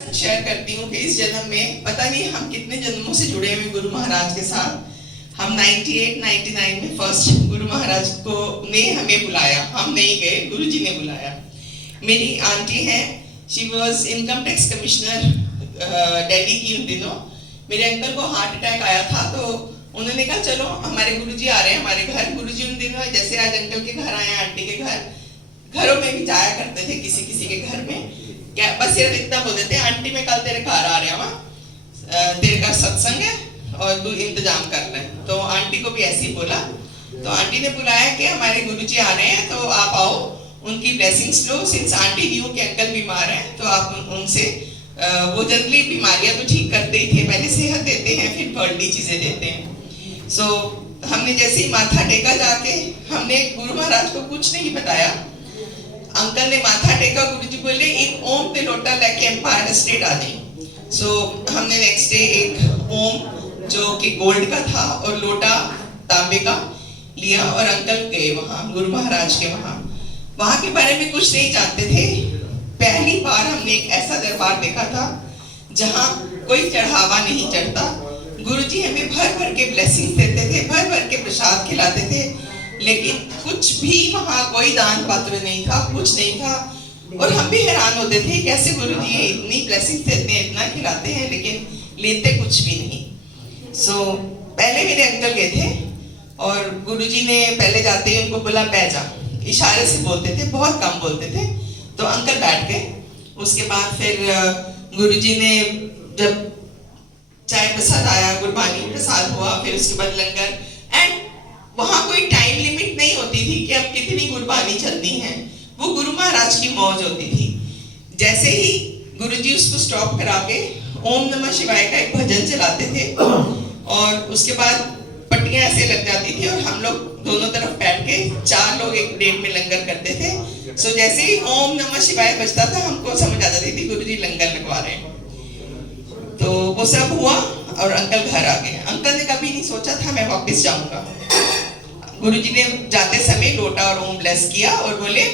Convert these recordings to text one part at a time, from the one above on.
Share करती हूँ कि इस जन्म में पता नहीं हम कितने जन्मों से जुड़े हुए गुरु महाराज के साथ। हम 98-99 में फर्स्ट गुरु महाराज को ने हमें बुलाया, हम नहीं गए, गुरु जी ने बुलाया। मेरी आंटी है, she was income tax commissioner Delhi की उन दिनों। मेरे अंकल को हार्ट अटैक आया था तो उन्होंने कहा चलो हमारे गुरुजी आ रहे हैं हमारे घर। गुरुजी उन दिनों जैसे आज अंकल के घर आए, आंटी के घरों में भी जाया करते थे, किसी किसी के घर में। क्या बस सिर्फ इतना बोलते थे, आंटी मैं कल तेरे घर आ रहा हूँ, तेरे का सत्संग है और तू इंतजाम कर ले। तो आंटी को भी ऐसे ही बोला। तो आंटी ने बुलाया कि हमारे गुरुजी आ रहे हैं तो आप आओ, उनकी ब्लेसिंग्स लो। सिंस आंटी न्यू के अंकल बीमार हैं तो आप उनसे वो जनरली बीमारियां तो ठीक करते ही थे, पहले सेहत देते हैं फिर वर्ल्डली चीजें देते हैं। सो हमने जैसे ही माथा टेका जाके, हमने गुरु महाराज को कुछ नहीं बताया। अंकल ने माथा टेका, गुरुजी बोले एक ओम पे लोटा लेके एम्पायर स्टेट आ जाए। सो हमने नेक्स्ट डे एक ओम जो कि गोल्ड का था और लोटा तांबे का लिया और अंकल गए वहाँ गुरु महाराज के वहाँ के बारे में कुछ नहीं जानते थे। पहली बार हमने एक ऐसा दरबार देखा था जहाँ कोई चढ़ावा नहीं चढ़ता। गुरुजी हमें भर भर के ब्लेसिंग देते थे, भर भर के प्रसाद खिलाते थे, लेकिन कुछ भी वहाँ कोई दान पात्र नहीं था, कुछ नहीं था। और हम भी हैरान होते थे कैसे गुरुजी इतनी ब्लेसिंग देते हैं, इतना खिलाते हैं, लेकिन लेते कुछ भी नहीं। सो पहले मेरे अंकल गए थे और गुरुजी ने पहले जाते ही उनको बोला बैठ जा, इशारे से बोलते थे, बहुत कम बोलते थे। तो अंकल बैठ गए। उसके बाद फिर गुरुजी ने जब चाय प्रसाद आया, गुरबानी प्रसाद हुआ, फिर उसके बाद लंगर। एंड वहां कोई टाइम लिमिट नहीं होती थी कि अब कितनी गुरबानी चलनी है, वो गुरु महाराज की मौज होती थी। जैसे ही गुरुजी उसको स्टॉप करा के ओम नमः शिवाय का एक भजन चलाते थे और उसके बाद पट्टियां ऐसे लग जाती थी और हम लोग दोनों तरफ बैठ के 4 लोग एक प्लेट में लंगर करते थे। सो जैसे ही ओम नमः शिवाय बजता था हमको समझ आ जाती थी गुरुजी लंगर लगवा रहे हैं। तो वो सब हुआ और अंकल घर आ गए। अंकल ने कभी नहीं सोचा था मैं वापस जाऊंगा। गुरुजी ने जाते समय लोटा और ओम ब्लेस किया और बोले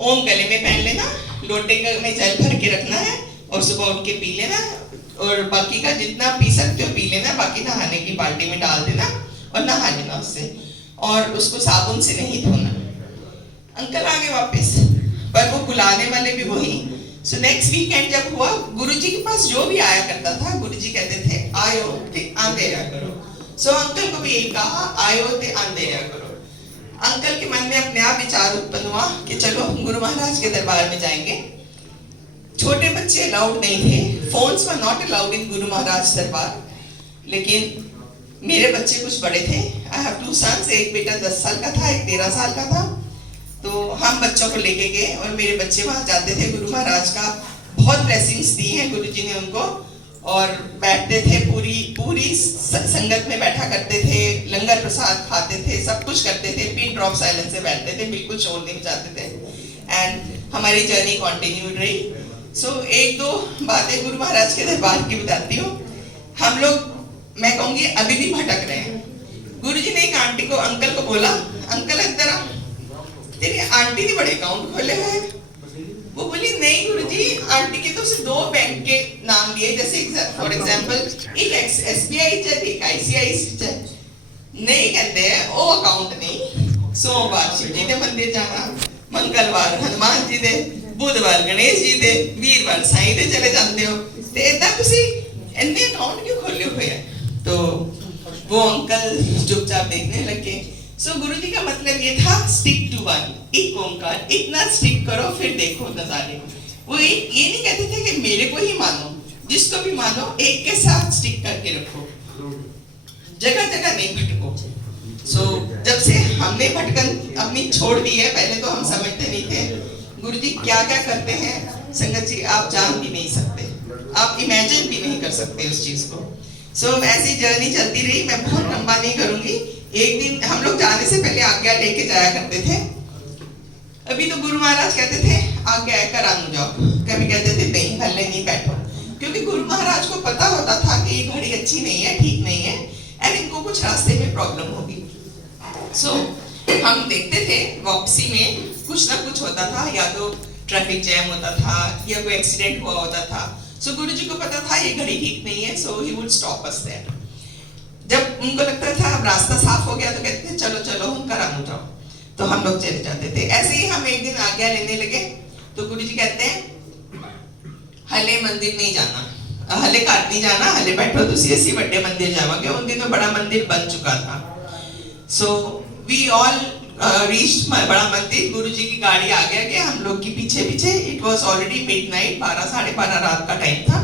ओम गले में पहन लेना, लोटे में जल भर के रखना है और सुबह उठ के पी लेना और बाकी का जितना पी सकते हो पी लेना, बाकी नहाने की बाल्टी में डाल देना और नहा लेना उससे, और उसको साबुन से नहीं धोना। अंकल आ गए वापस, पर वो बुलाने वाले भी वही। सो नेक्स्ट वीकेंड जब हुआ, गुरुजी के पास जो भी आया करता था गुरुजी कहते थे आयो ते अंधेरा करो। सो अंकल को भी यही कहा आयो ते अंधेरा करो। अंकल के मन में अपने आप विचार उत्पन्न हुआ कि चलो गुरु महाराज के दरबार में जाएंगे। छोटे बच्चे अलाउड नहीं थे, phones were not allowed in Guru Maharaj दरबार। लेकिन मेरे बच्चे कुछ बड़े थे, आई हैव 2 सन्स, एक बेटा 10 साल का था, एक 13 साल का था। तो हम बच्चों को लेके गए और मेरे बच्चे वहां जाते थे। गुरु महाराज का बहुत ब्लेसिंग्स दी हैं गुरुजी ने उनको, और बैठते थे, पूरी संगत में बैठा करते थे, लंगर प्रसाद खाते थे, सब कुछ करते थे, पिन ड्रॉप साइलेंस से बैठते थे, बिल्कुल शोर नहीं मचाते थे। एंड हमारी जर्नी कंटिन्यू रही। सो 1-2 बातें गुरु महाराज के दरबार की बताती हूँ। हम लोग, मैं कहूंगी अभी भी भटक रहे हैं। गुरुजी ने एक आंटी को, अंकल को बोला अंकल अंदर आ, तेरी आंटी ने बड़े अकाउंट खोले हैं। वो बोली नहीं गुरुजी, आंटी के तो सिर्फ 2 बैंक के नाम लिए, जैसे फॉर एग्जांपल एक SBI है, एक ICICI है। नहीं कहते हैं वो अकाउंट नहीं। सोमवार शिव जी ने मंदिर जाना, मंगलवार हनुमान जी दे, बुधवार गणेश जी दे, वीरवार साईं दे चले जाते हो। तो इतना तुसी इतने अकाउंट क्यों खोले हुए हैं? तो वो अंकल चुपचाप देखने लगे। सो गुरुजी का मतलब ये था स्टिक टू वन, एक ओंकार, इतना स्टिक करो फिर देखो नजारे। वो ये नहीं कहते थे कि मेरे को ही मानो, जिसको भी मानो एक के साथ स्टिक करके रखो, जगह जगह नहीं भटको। सो जब से हमने भटकन अपनी छोड़ दी है, पहले तो हम समझते नहीं थे गुरुजी क्या क्या करते हैं। संगत जी आप जान भी नहीं सकते, आप इमेजिन भी नहीं कर सकते उस चीज को। सो ऐसी जर्नी चलती रही। मैं बहुत लंबा नहीं करूंगी। एक दिन हम लोग जाने से पहले आज्ञा लेके जाया करते थे। अभी तो गुरु महाराज कहते थे आज्ञा कर आनु जाओ, कभी कहते थे नहीं हल्ले नहीं बैठो, क्योंकि गुरु महाराज को पता होता था कि ये घड़ी अच्छी नहीं है, ठीक नहीं है, एंड इनको कुछ रास्ते में प्रॉब्लम होगी। सो हम देखते थे वापसी में कुछ ना कुछ होता था, या तो ट्रैफिक जैम होता था या कोई एक्सीडेंट हुआ होता था। सो गुरु जी को पता था ये घड़ी ठीक नहीं है, so he would stop us there. जब उनको लगता था अब रास्ता साफ हो गया तो कहते थे चलो चलो हम कराम उठाओ, तो हम लोग चले जाते थे। ऐसे ही हम एक दिन आज्ञा लेने लगे तो गुरु जी कहते हैं हले मंदिर नहीं जाना, हले काट नहीं जाना, हले बैठो तुसी ऐसी बड़े मंदिर जावांगे। उन दिनों बड़ा मंदिर बन चुका था। सो वी ऑल रीच्ड बड़ा मंदिर। गुरु जी की गाड़ी आगे आगे, हम लोग की पीछे पीछे। इट वाज ऑलरेडी मिडनाइट, 12 साढ़े 12 रात का टाइम था।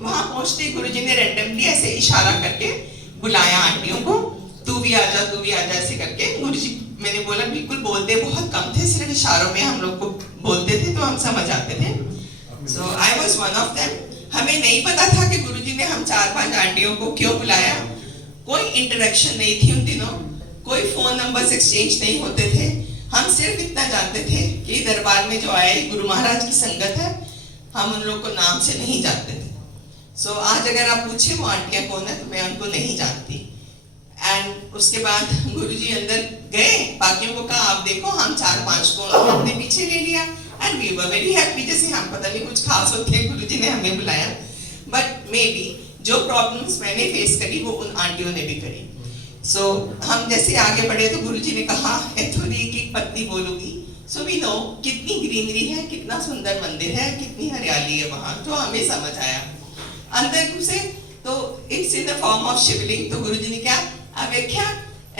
वहां पहुंचते गुरु जी ने रैंडमली ऐसे इशारा करके बुलाया आंटियों को, तू भी आजा तू भी आजा ऐसे करके। गुरु जी, मैंने बोला बिल्कुल बोलते बहुत कम थे, सिर्फ इशारों में हम लोग को बोलते थे तो हम समझ आते थे। So I was one of them. हमें नहीं पता था कि गुरु जी ने हम 4-5 आंटियों को क्यों बुलाया। कोई इंटरेक्शन नहीं थी उन दिनों, कोई फोन नंबर्स एक्सचेंज नहीं होते थे। हम सिर्फ इतना जानते थे कि दरबार में जो आए गुरु महाराज की संगत है, हम उन लोग को नाम से नहीं जानते थे। सो आज अगर आप पूछे वो आंटियां कौन है तो मैं उनको नहीं जानती। एंड उसके बाद गुरुजी अंदर गए, बाकियों को कहा आप देखो हम 4-5 को अपने पीछे ले लिया and we were very happy, जैसे हम पता नहीं कुछ खास होते हैं गुरुजी ने हमें बुलाया। बट मे बी जो प्रॉब्लम्स मैंने फेस करी वो उन आंटियों ने भी करी। सो हम जैसे आगे बढ़े तो गुरुजी ने कहा एथोरी की पत्नी बोलूंगी। सो वी नो कितनी ग्रीनरी है, कितना सुंदर मंदिर है, कितनी हरियाली है वहां, तो हमें समझ आया। अंदर घुसे तो it's in the form of Shivling. तो गुरुजी ने क्या वेख्या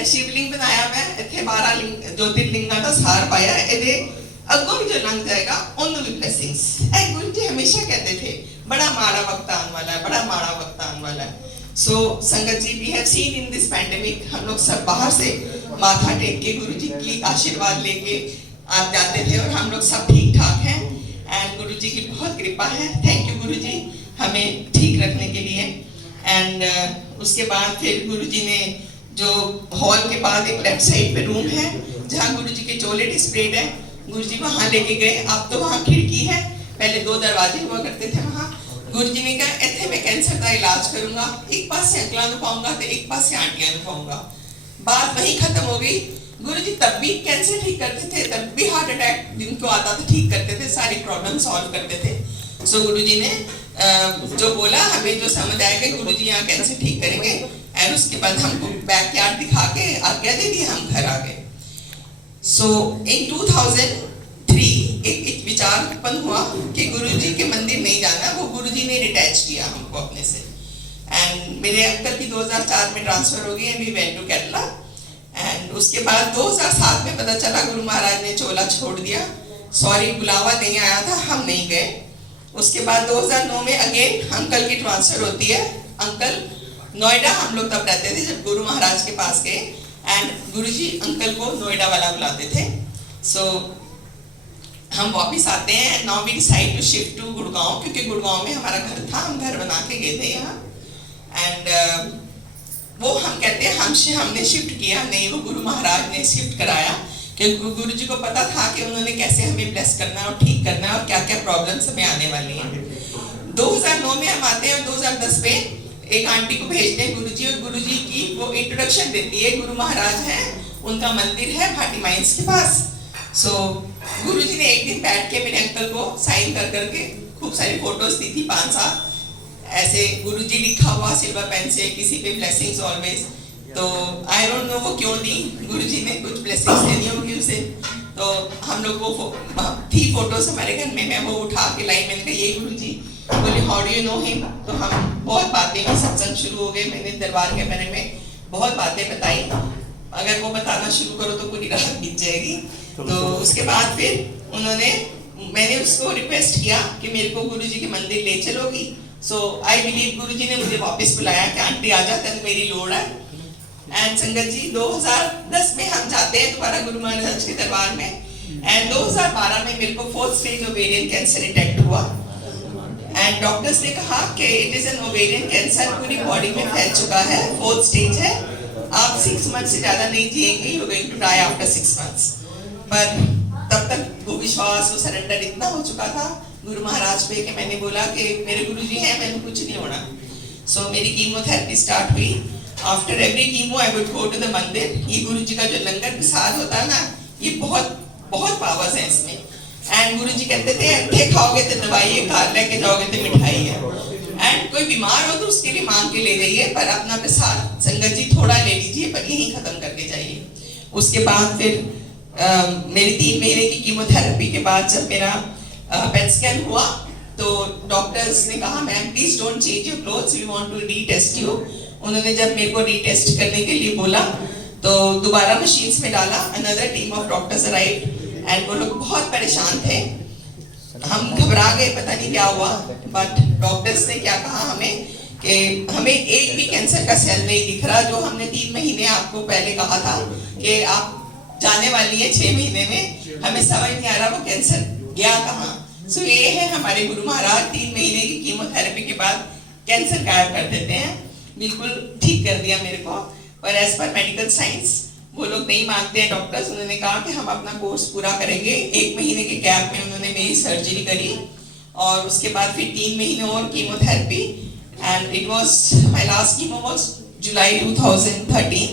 शिवलिंग बनाया मैं इतने 12 ज्योतिर्लिंगां का सार पाया, ਇਹਦੇ ਅੱਗੋਂ भी जो लंघ जाएगा ਉਹਨੂੰ भी ब्लेसिंग्स। ए गुरु जी हमेशा कहते थे बड़ा माड़ा वक्त आने वाला है, बड़ा माड़ा वक्त आने वाला है। So sangat ji, we have seen in this pandemic, हम लोग सब बाहर से माथा टेक के गुरु जी की आशीर्वाद लेके आप जाते थे और हम लोग सब ठीक ठाक हैं एंड गुरु जी की बहुत कृपा है। थैंक यू गुरु जी हमें ठीक रखने के लिए। एंड उसके बाद फिर गुरुजी ने जो हॉल के बाद एक लेफ्ट साइड पे रूम है जहाँ गुरुजी के चोले डिस्प्लेड है, गुरुजी वहां लेके गए। अब तो वहां खिड़की है, पहले 2 दरवाजे हुआ करते थे वहां। गुरुजी ने कहा इतने मैं कैंसर का इलाज करूंगा, एक पास से अंकल नु पाऊंगा तो एक पास से आंटियां नु पाऊंगा। बात वहीं खत्म हो गई। गुरुजी तब भी कैंसर ठीक करते थे, तब भी हार्ट अटैक जिनको आता था ठीक करते थे, सारी प्रॉब्लम सॉल्व करते थे। सो गुरुजी ने जो बोला हमें जो समझ आया कि गुरुजी यहाँ कैंसर ठीक करेंगे एंड उसके बाद हमको बैकयार्ड दिखा के आज्ञा दे दी, हम घर आ गए। सो इन 2003 एक विचार उत्पन्न हुआ कि गुरुजी के मंदिर नहीं जाना, वो गुरुजी ने डिटैच किया हमको अपने से। एंड मेरे अंकल की 2004 में ट्रांसफर हो गई and we went to Kerala. एंड उसके बाद 2007 में पता चला गुरु महाराज ने चोला छोड़ दिया, सॉरी बुलावा नहीं आया था, हम नहीं गए। उसके बाद 2009 में अगेन अंकल की ट्रांसफर होती है। अंकल नोएडा, हम लोग तब रहते थे जब गुरु महाराज के पास गए एंड गुरुजी अंकल को नोएडा वाला बुलाते थे। सो हम वापस आते हैं। Now we decide to shift to Gurgaon, क्योंकि गुड़गांव में हमारा घर था, हम घर बना के गए थे यहाँ। एंड वो हम कहते हैं हमने शिफ्ट किया नहीं, वो गुरु महाराज ने शिफ्ट कराया, क्योंकि गुरु जी को पता था कि उन्होंने कैसे हमें ब्लेस करना है और ठीक करना है और क्या क्या प्रॉब्लम्स हमें आने वाली हैं। 2009 में हम आते हैं और 2010 में एक आंटी को भेजते हैं गुरुजी, और गुरुजी की वो इंट्रोडक्शन देती है। गुरु महाराज हैं, उनका मंदिर है भाटी माइंस के पास। सो गुरुजी ने एक दिन बैठ के मेरे अंकल को साइन कर करके खूब सारी फोटोज दी थी, 5-7 ऐसे गुरुजी लिखा हुआ सिल्वर पेन से, किसी पे ब्लेसिंग्स ऑलवेज। तो आई डोंट नो वो क्यों दी, गुरुजी ने कुछ ब्लेसिंग्स देनी होगी उसे। तो हम लोग वो थी फोटोज हमारे घर में, मैं वो उठा के लाई, मैंने कहा ये गुरुजी। बोले how do you know him? तो हम बहुत बातें में सत्संग शुरू हो गए, मैंने दरबार के बारे में बहुत बातें बताई। अगर वो बताना शुरू करो तो पूरी रात बीत जाएगी। तो उसके बाद फिर उन्होंने, मैंने उसको रिक्वेस्ट किया कि मेरे को गुरुजी के मंदिर ले चलोगी। सो आई बिलीव गुरुजी ने मुझे वापस बुलाया कि आंटी आजा, तेन मेरी लोड़ है। एंड संगत जी 2010 में हम जाते हैं दोबारा गुरु महाराज के दरबार में। एंड 2012 में मेरे को 4th stage ovarian cancer detect हुआ एंड डॉक्टर्स ने कहा कि it is an ovarian cancer, पूरी बॉडी में फैल चुका है, 4th स्टेज है, आप 6 मंथ से ज्यादा नहीं जिएंगे, you are going to die after 6 months. पर तब तक वो विश्वास, वो सरेंडर इतना हो चुका था गुरु महाराज पे कि मैंने बोला कि मेरे गुरुजी हैं, मैंने कुछ नहीं होना। सो मेरी कीमोथेरेपी स्टार्ट हुई। After every chemo I would go to the mandir. ये गुरुजी का जो लंगर प्रसाद होता है ना, ये बहुत बहुत पावर्स है इसमें। एंड गुरुजी कहते थे अंधे खाओगे तो दवाई है, कार लेके जाओगे तो मिठाई है। एंड कोई बीमार हो तो उसके लिए मांग के ले जाइए, पर अपना प्रसाद संगत जी थोड़ा ले लीजिए, पर यही खत्म करके जाइए। उसके बाद फिर मेरी 3 महीने की कीमोथेरेपी के बाद जब मेरा पेट स्कैन हुआ तो डॉक्टर्स ने कहा ma'am please don't change your clothes, we want to retest you. उन्होंने जब मेरे को रीटेस्ट करने के लिए बोला तो दोबारा मशीन्स में डाला। Another team of doctors arrived and वो लोग बहुत परेशान थे। हम घबरा गए, पता नहीं क्या हुआ, बट डॉक्टर्स ने क्या कहा हमें कि हमें एक भी कैंसर का सेल नहीं दिख रहा, जो हमने 3 महीने आपको पहले कहा था कि आप जाने वाली है 6 महीने में। हमें समझ नहीं आ रहा वो कैंसर गया कहाँ। सो ये है हमारे गुरु महाराज, 3 महीने की कीमोथेरेपी के बाद कैंसर गायब कर देते हैं, बिल्कुल ठीक कर दिया मेरे को। पर एज पर मेडिकल साइंस वो लोग नहीं मानते हैं डॉक्टर्स। उन्होंने कहा कि हम अपना कोर्स पूरा करेंगे। 1 महीने के गैप में उन्होंने मेरी सर्जरी करी और उसके बाद फिर 3 महीने और chemotherapy and it was my last chemo was July 2013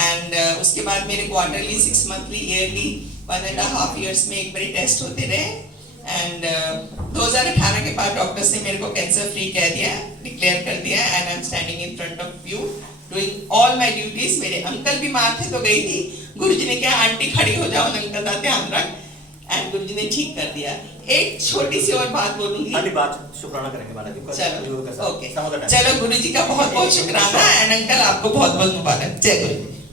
and उसके बाद मेरे क्वार्टरली 6 मंथली ईयरली 1.5 years में एक बारी टेस्ट होते रहे एंड 2018 के बाद डॉक्टर्स ने मेरे को कैंसर फ्री कह दिया, डिक्लेयर कर दिया and I am standing in front of you doing all my duties. मेरे अंकल बीमार थे तो गई थी, गुरुजी ने कहा आंटी खड़ी हो जाओ, अंकल का ध्यान रख, एंड गुरुजी ने ठीक कर दिया। एक छोटी सी और बात बोलूंगी, आंटी बात शुक्राना करेंगे बालाजी को। चलो ओके, चलो गुरुजी का बहुत बहुत शुक्राना एंड अंकल आपको बहुत बहुत मुबारक। जय गुरु।